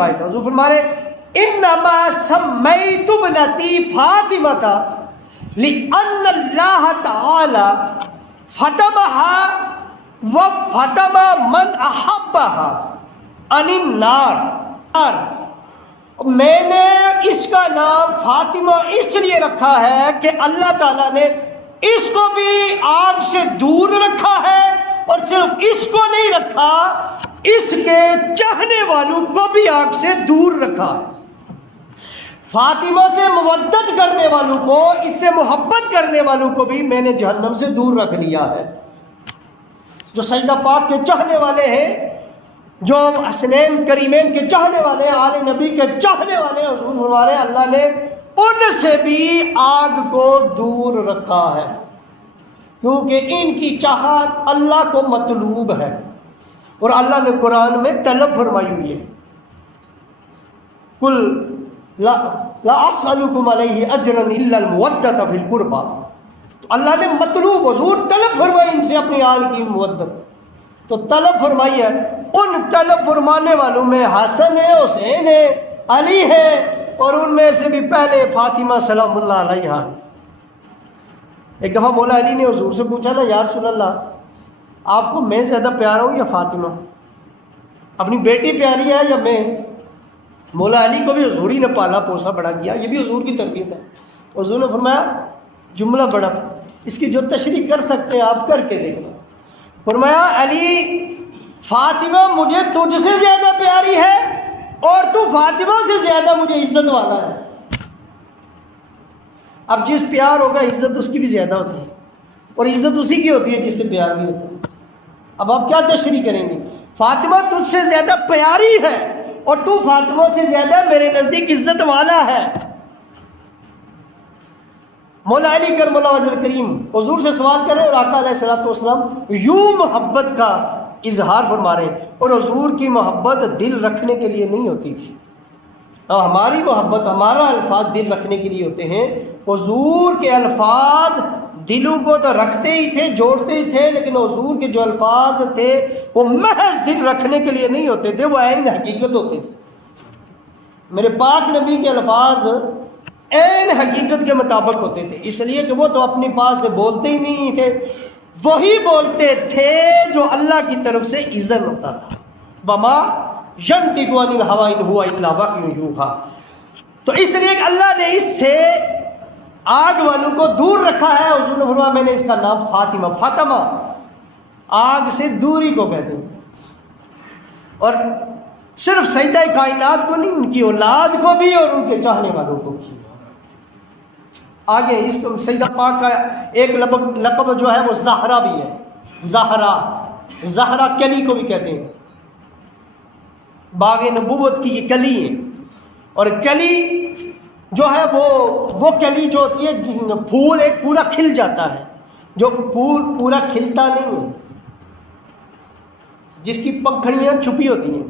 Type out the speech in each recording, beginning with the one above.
حضور فرما رہے انما سمیت ابنتی فاطمہ لأن اللہ تعالی فتمها وفتم من احبها عن النار. میں نے اس کا نام فاطمہ اس لیے رکھا ہے کہ اللہ تعالیٰ نے اس کو بھی آگ سے دور رکھا ہے، اور صرف اس کو نہیں رکھا، اس کے چاہنے والوں کو بھی آگ سے دور رکھا ہے. فاطمہ سے مودت کرنے والوں کو، اس سے محبت کرنے والوں کو بھی میں نے جہنم سے دور رکھ لیا ہے. جو سیدہ پاک کے چاہنے والے ہیں، جو حسنین کریمین کے چاہنے والے ہیں، آل نبی کے چاہنے والے ہیں، حضور فرما رہے ہیں اللہ نے ان سے بھی آگ کو دور رکھا ہے، کیونکہ ان کی چاہت اللہ کو مطلوب ہے. اور اللہ نے قرآن میں طلب فرمائی ہوئی ہے، قل لا اسألکم علیہ اجرا الا المودۃ فی القربى. تو اللہ نے مطلوب، حضور طلب فرمائی ان سے اپنی آل کی مودت. تو طلب فرمائی ہے، ان طلب فرمانے والوں میں حسن ہے، حسین ہے، علی ہے، اور ان میں سے بھی پہلے فاطمہ سلام اللہ علیہا. ایک دفعہ مولا علی نے حضور سے پوچھا نا، یا رسول اللہ آپ کو میں زیادہ پیارا ہوں یا فاطمہ؟ اپنی بیٹی پیاری ہے یا میں؟ مولا علی کو بھی حضور ہی نے پالا پوسا بڑا کیا، یہ بھی حضور کی تربیت ہے. حضور نے فرمایا جملہ بڑا، اس کی جو تشریح کر سکتے ہیں آپ کر کے دیکھنا. فرمایا علی فاطمہ مجھے تجھ سے زیادہ پیاری ہے، اور تو فاطمہ سے زیادہ مجھے عزت والا ہے. اب جس پیار ہوگا عزت اس کی بھی زیادہ ہوتی ہے، اور عزت اسی کی ہوتی ہے جس سے پیار بھی ہوتا ہے. اب آپ کیا تشریح کریں گے؟ فاطمہ تجھ سے زیادہ پیاری ہے، اور تو فاطمہ سے زیادہ میرے نزدیک عزت والا ہے. مولا علی کرم اللہ وجہ کریم حضور سے سوال کریں، اور آقا علیہ الصلوۃ والسلام یوں محبت کا اظہار فرما رہے ہیں. اور حضور کی محبت دل رکھنے کے لیے نہیں ہوتی تھی. ہماری محبت، ہمارا الفاظ دل رکھنے کے لیے ہوتے ہیں. حضور کے الفاظ دلوں کو تو رکھتے ہی تھے، جوڑتے ہی تھے، لیکن حضور کے جو الفاظ تھے وہ محض دل رکھنے کے لیے نہیں ہوتے تھے، وہ عین حقیقت ہوتے تھے. میرے پاک نبی کے الفاظ عین حقیقت کے مطابق ہوتے تھے، اس لیے کہ وہ تو اپنی پاس سے بولتے ہی نہیں تھے، وہی بولتے تھے جو اللہ کی طرف سے اذن ہوتا تھا. وما ينطق عن الهوى ان هو الا وحی یوحی. تو اس لیے کہ اللہ نے اس سے آگ والوں کو دور رکھا ہے. حضور نے فرمایا میں نے اس کا نام فاطمہ، فاطمہ آگ سے دوری کو کہتے ہیں. اور صرف سیدہ کائنات کو نہیں، ان کی اولاد کو بھی اور ان کے چاہنے والوں کو بھی. آگے اس کو سیدہ پاک کا ایک لقب جو ہے وہ زہرا بھی ہے. زہرا کلی کو بھی کہتے ہیں. باغ نبوت کی یہ کلی ہے، اور کلی جو ہے وہ کلی جو ہوتی ہے پھول ایک پورا کھل جاتا ہے، جو پھول پورا کھلتا نہیں ہے، جس کی پنکھڑیاں چھپی ہوتی ہیں،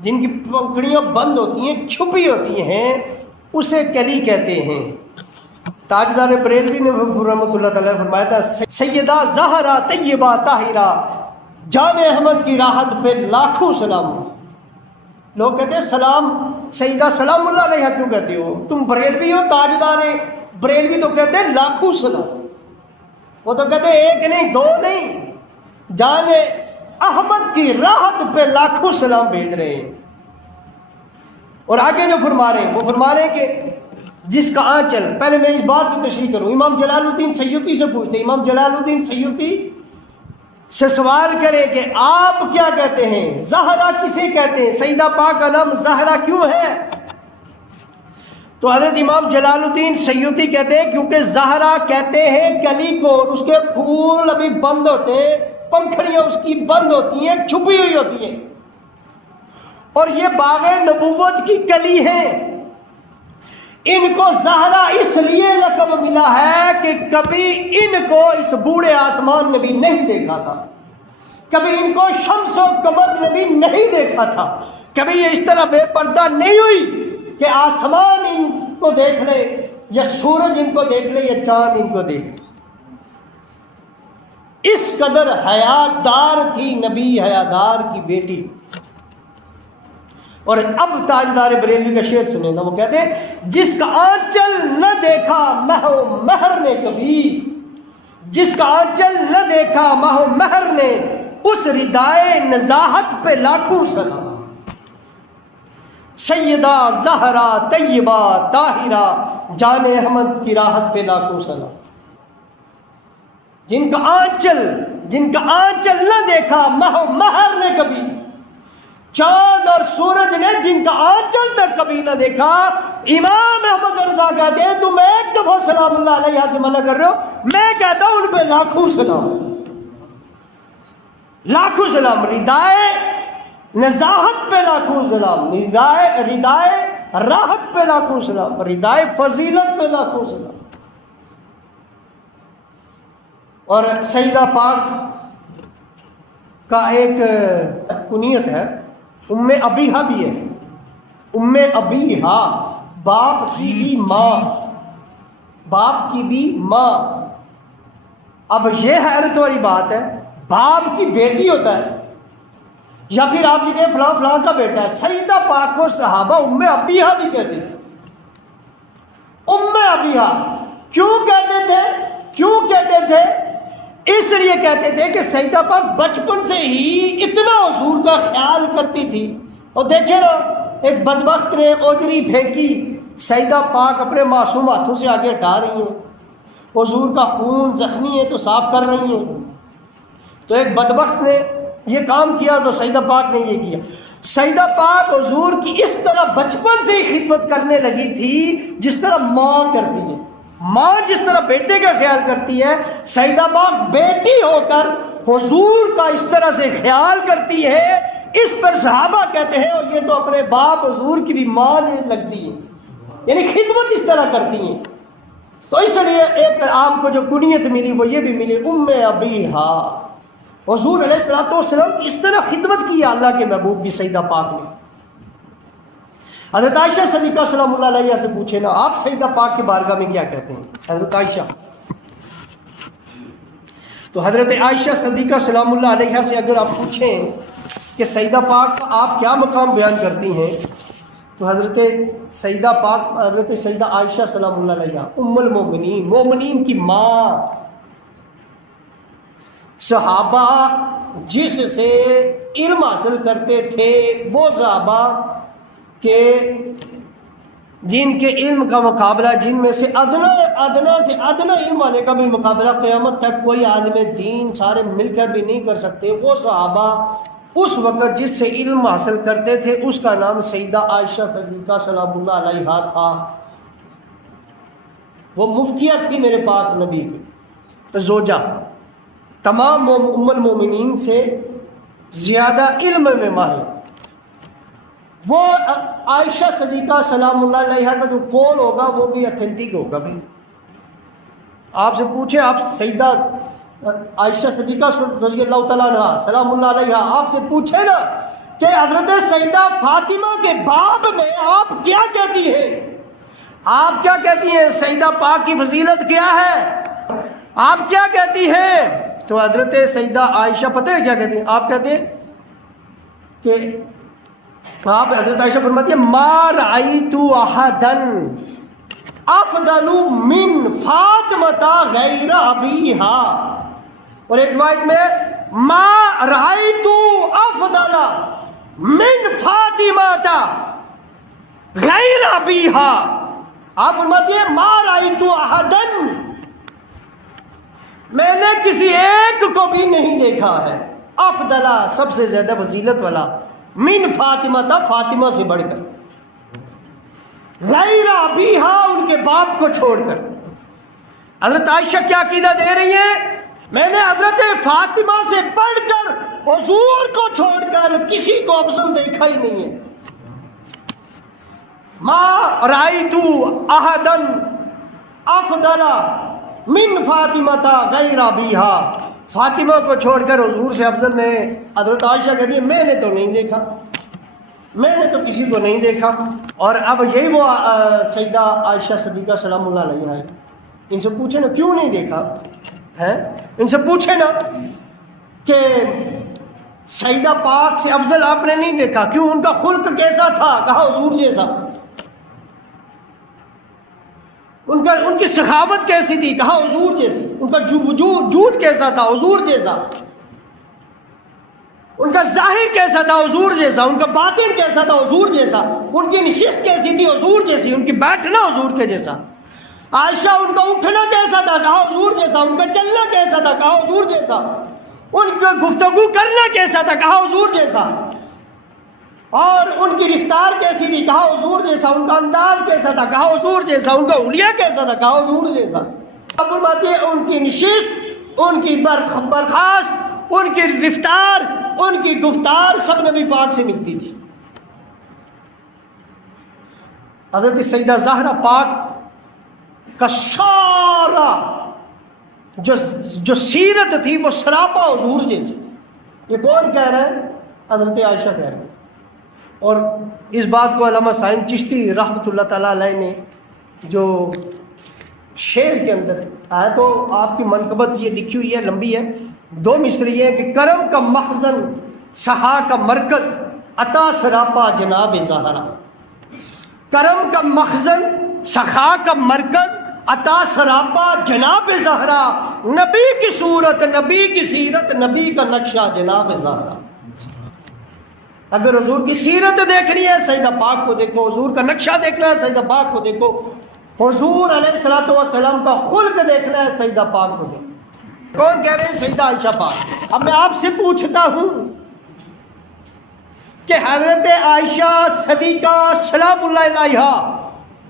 جن کی پنکھڑیاں بند ہوتی ہیں، چھپی ہوتی ہیں، اسے کلی کہتے ہیں. تاجدار بریلوی نے رحمۃ اللہ تعالی فرمایا تھا، سیدہ زہرا طیبہ طاہرہ جامع احمد کی راحت پہ لاکھوں سلام. لوگ کہتے ہیں سلام سیدہ سلام اللہ علیہ کیوں کہتے ہو؟ تم بریلوی ہو، تاجدار بریلوی تو کہتے ہیں لاکھوں سلام. وہ تو کہتے ہیں ایک نہیں، دو نہیں، جامع احمد کی راحت پہ لاکھوں سلام بھیج رہے ہیں. اور آگے جو فرما رہے ہیں وہ فرما رہے ہیں کہ جس کا آنچل، پہلے میں اس بات کی تشریح کروں. امام جلال الدین سیوطی سے پوچھتے ہیں، امام جلال الدین سیوطی سے سوال کریں کہ آپ کیا کہتے ہیں، زہرا کسے کہتے ہیں، سیدہ پاک کا نام زہرا کیوں ہے؟ تو حضرت امام جلال الدین سیوطی کہتے ہیں کیونکہ زہرا کہتے ہیں کلی کو، اور اس کے پھول ابھی بند ہوتے ہیں، پنکھڑیاں اس کی بند ہوتی ہیں، چھپی ہوئی ہوتی ہیں، اور یہ باغ نبوت کی کلی ہے. ان کو زہرا اس لیے لقب ملا ہے کہ کبھی ان کو اس بوڑھے آسمان نے بھی نہیں دیکھا تھا، کبھی ان کو شمس و قمر نے بھی نہیں دیکھا تھا، کبھی یہ اس طرح بے پردہ نہیں ہوئی کہ آسمان ان کو دیکھ لے، یا سورج ان کو دیکھ لے، یا چاند ان کو دیکھ لے. اس قدر حیادار تھی نبی، حیادار کی بیٹی. اور اب تاجدار بریلوی کا شعر سنیں نا، وہ کہتے ہیں جس کا آنچل نہ دیکھا مہ و مہر نے کبھی، جس کا آنچل نہ دیکھا مہ و مہر نے، اس ردائے نزاہت پہ لاکھوں سلام۔ سیدہ زہرا طیبہ طاہرہ جان احمد کی راحت پہ لاکھوں سلام۔ جن کا آنچل نہ دیکھا مہ و مہر نے کبھی، چاند اور سورج نے جن کا آنچل تک کبھی نہ دیکھا، امام احمد رضا کہتے ہیں تم ایک دفعہ سلام اللہ علیہ سے منع کر رہے ہو، میں کہتا ہوں ان پہ لاکھوں سلام، لاکھوں سلام۔ ردائے نزاہت پہ لاکھوں سلام، ردائے راحت پہ لاکھوں سلام، ردائے فضیلت پہ لاکھوں سلام۔ اور سیدہ پاک کا ایک کنیت ہے، ام ابیہا بھی ہے، ام ابیہا، باپ کی بھی ماں، باپ کی بھی ماں۔ اب یہ حیرت والی بات ہے، باپ کی بیٹی ہوتا ہے، یا پھر آپ یہ کہیں فلاں فلاں کا بیٹا ہے۔ سیدہ پاک کو صحابہ ام ابیہا بھی کہتے تھے۔ ام ابیہا کیوں کہتے تھے؟ کیوں کہتے تھے؟ اس لیے کہتے تھے کہ سیدہ پاک بچپن سے ہی اتنا حضور کا خیال کرتی تھی۔ اور دیکھیں نا، ایک بدبخت نے اوجری پھینکی، سیدہ پاک اپنے معصوم ہاتھوں سے آگے ہٹا رہی ہیں، حضور کا خون زخمی ہے تو صاف کر رہی ہیں۔ تو ایک بدبخت نے یہ کام کیا تو سیدہ پاک نے یہ کیا۔ سیدہ پاک حضور کی اس طرح بچپن سے ہی خدمت کرنے لگی تھی جس طرح ماں کرتی ہے۔ ماں جس طرح بیٹے کا خیال کرتی ہے، سیدہ پاک بیٹی ہو کر حضور کا اس طرح سے خیال کرتی ہے۔ اس پر صحابہ کہتے ہیں اور یہ تو اپنے باپ حضور کی بھی ماں لگتی ہے، یعنی خدمت اس طرح کرتی ہیں۔ تو اس لیے ایک آپ کو جو کنیت ملی وہ یہ بھی ملی، ام ابیہا۔ حضور علیہ الصلوۃ والسلام کی اس طرح خدمت کی ہے اللہ کے محبوب کی سیدہ پاک نے۔ حضرت عائشہ صدیقہ سلام اللہ علیہ سے پوچھے نا، آپ سیدہ پاک کی بارگاہ میں کیا کہتے ہیں؟ حضرت عائشہ، تو حضرت عائشہ صدیقہ سلام اللہ علیہ سے اگر آپ پوچھیں کہ سیدہ پاک کا آپ کیا مقام بیان کرتی ہیں، تو حضرت سیدہ پاک، حضرت سیدہ عائشہ سلام اللہ علیہ، ام المومنین، مومنین کی ماں، صحابہ جس سے علم حاصل کرتے تھے، وہ صحابہ کہ جن کے علم کا مقابلہ، جن میں سے ادنا سے ادنا علم والے کا بھی مقابلہ قیامت تک کوئی عالم دین سارے مل کر بھی نہیں کر سکتے، وہ صحابہ اس وقت جس سے علم حاصل کرتے تھے اس کا نام سیدہ عائشہ صدیقہ سلام اللہ علیہا تھا۔ وہ مفتیہ تھی میرے پاک نبی کی زوجہ، تمام ام المومنین سے زیادہ علم میں ماہر۔ وہ عائشہ صدیقہ سلام اللہ علیہا کا جو قول ہوگا وہ بھی اتھینٹک ہوگا بھی۔ آپ سے پوچھیں، آپ سیدہ عائشہ صدیقہ رضی اللہ تعالیٰ عنہ سلام اللہ علیہا، آپ سے پوچھیں نا کہ حضرت سیدہ فاطمہ کے باب میں آپ کیا کہتی ہیں، آپ کیا کہتی ہیں، سیدہ پاک کی فضیلت کیا ہے، آپ کیا کہتی ہیں؟ تو حضرت سیدہ عائشہ پتہ ہے کیا کہتی ہیں؟ آپ کہتے ہیں کہ آپ، حضرت عائشہ فرماتی ہے ما رأیت احدا افضل من فاطمہ غیر ابیہا، اور ایک روایت میں ما رأیت افضل من فاطمہ غیر ابیہا۔ آپ فرماتی ہے ما رأیت احدا، میں نے کسی ایک کو بھی نہیں دیکھا ہے، افضل سب سے زیادہ فضیلت والا، من فاطمہ تھا فاطمہ سے بڑھ کر، غیر ابیہا ان کے باپ کو چھوڑ کر۔ حضرت عائشہ کیا عقیدہ دے رہی ہے؟ میں نے حضرت فاطمہ سے بڑھ کر حضور کو چھوڑ کر کسی کو افضل دیکھا ہی نہیں ہے۔ ما رأیت احدا افضل من فاطمہ غیر ابیہا، فاطمہ کو چھوڑ کر حضور سے افضل میں، حضرت عائشہ کہتی ہے میں نے تو نہیں دیکھا، میں نے تو کسی کو نہیں دیکھا۔ اور اب یہی وہ سیدہ عائشہ صدیقہ سلام اللہ علیہا ہے، ان سے پوچھے نا کیوں نہیں دیکھا ہے، ان سے پوچھے نا کہ سیدہ پاک سے افضل آپ نے نہیں دیکھا. کیوں؟ ان کا خلق کیسا تھا؟ کہا حضور جیسا. ان کی سخاوت کیسی تھی؟ کہا حضور جیسی. ان کا وجود کیسا تھا؟ حضور جیسا. ان کا ظاہر کیسا تھا؟ حضور جیسا. ان کا باطن کیسا تھا؟ حضور جیسا. ان کی نشست کیسی تھی؟ حضور جیسی. ان کی بیٹھنا حضور کے جیسا. عائشہ ان کا اٹھنا کیسا تھا؟ کہا حضور جیسا. ان کا چلنا کیسا تھا؟ کہا حضور جیسا. ان کا گفتگو کرنا کیسا تھا؟ کہا حضور جیسا. اور ان کی رفتار کیسی تھی؟ کہا حضور جیسا. ان کا انداز کیسا تھا؟ کہا حضور جیسا. ان کا حلیہ کیسا تھا؟ کہا حضور جیسا. اب فرماتے ہیں ان کی نشست، ان کی برخاست، ان کی رفتار، ان کی گفتار سب نبی پاک سے ملتی تھی. حضرت سیدہ زہرا پاک کا سارا جو سیرت تھی وہ سراپا حضور جیسی تھی. یہ کون کہہ رہا ہے؟ حضرت عائشہ کہہ رہے ہیں. اور اس بات کو علامہ سائم چشتی رحمۃ اللہ تعالیٰ علیہ نے جو شعر کے اندر آیا تو آپ کی منقبت یہ لکھی ہوئی ہے، لمبی ہے، 2 مصرعی ہیں کہ کرم کا مخزن سہا کا مرکز عطا سراپا جناب زہرا. کرم کا مخزن سخا کا مرکز عطا سراپا جناب زہرا. نبی کی صورت، نبی کی سیرت، نبی کا نقشہ جناب زہرا. اگر حضور کی سیرت دیکھنی ہے سیدہ پاک کو دیکھو، حضور کا نقشہ دیکھنا ہے سیدہ پاک کو دیکھو، حضور علیہ الصلوۃ والسلام کا خلق دیکھنا ہے سیدہ پاک کو دیکھو. کون کہہ رہے ہیں؟ سیدہ عائشہ پاک. اب میں آپ سے پوچھتا ہوں کہ حضرت عائشہ صدیقہ سلام اللہ علیہا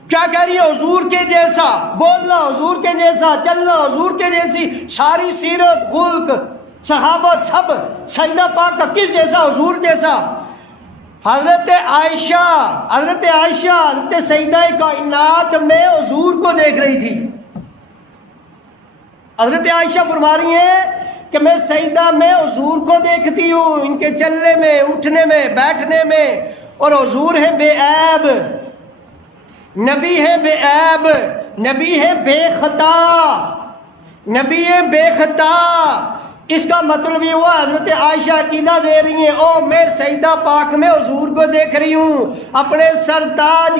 کیا کہہ رہی ہے؟ حضور کے جیسا بولنا، حضور کے جیسا چلنا، حضور کے جیسی ساری سیرت، خلق، صحابت سب سیدہ پاک کا کس جیسا؟ حضور جیسا. حضرت عائشہ حضرت سیدہ کائنات میں حضور کو دیکھ رہی تھی. حضرت عائشہ فرما رہی ہیں کہ میں سیدہ میں حضور کو دیکھتی ہوں، ان کے چلنے میں، اٹھنے میں، بیٹھنے میں، اور حضور ہے بے عیب، نبی ہے بے عیب، نبی ہے بے خطا، نبی ہے بے خطا. اس کا مطلب یہ ہوا حضرت عائشہ عقیدہ دے رہی ہیں، او میں سیدہ پاک میں حضور کو دیکھ رہی ہوں، اپنے سرتاج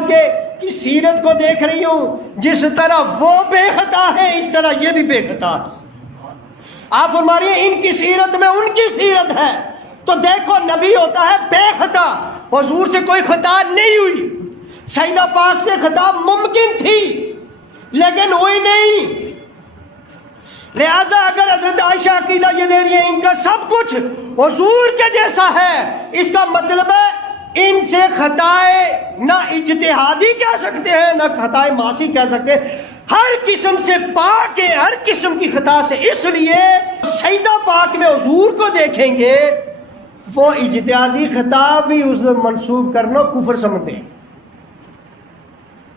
کی سیرت کو دیکھ رہی ہوں. جس طرح وہ بے خطا ہے اس طرح یہ بھی بے خطا ہے. آپ فرما رہی ہیں ان کی سیرت میں ان کی سیرت ہے. تو دیکھو نبی ہوتا ہے بے خطا، حضور سے کوئی خطا نہیں ہوئی. سیدہ پاک سے خطا ممکن تھی لیکن ہوئی نہیں. لہذا اگر حضرت عائشہ عقیدہ یہ دے رہی ہے ان کا سب کچھ حضور کے جیسا ہے، اس کا مطلب ہے ان سے خطائے نہ اجتہادی کہہ سکتے ہیں نہ خطائے معاشی کہہ سکتے ہیں، ہر قسم سے پاک ہے، ہر قسم کی خطا سے. اس لیے سیدہ پاک میں حضور کو دیکھیں گے وہ اجتہادی خطا بھی اس میں منسوب کرنا کفر سمجھتے ہیں.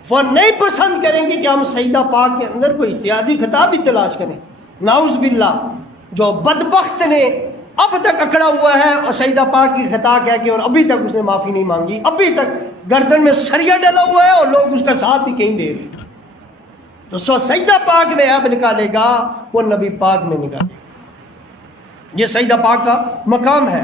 وہ نہیں پسند کریں گے کہ ہم سیدہ پاک کے اندر کوئی اجتہادی خطا بھی تلاش کریں. نعوذ باللہ، جو بدبخت نے اب تک اکڑا ہوا ہے اور سیدہ پاک کی خطا کہہ کے اور ابھی تک اس نے معافی نہیں مانگی، ابھی تک گردن میں سریا ڈلا ہوا ہے اور لوگ اس کا ساتھ بھی کہیں دے رہے ہیں. تو سیدہ پاک میں عیب نکالے گا وہ نبی پاک میں نکالے گا. یہ سیدہ پاک کا مقام ہے.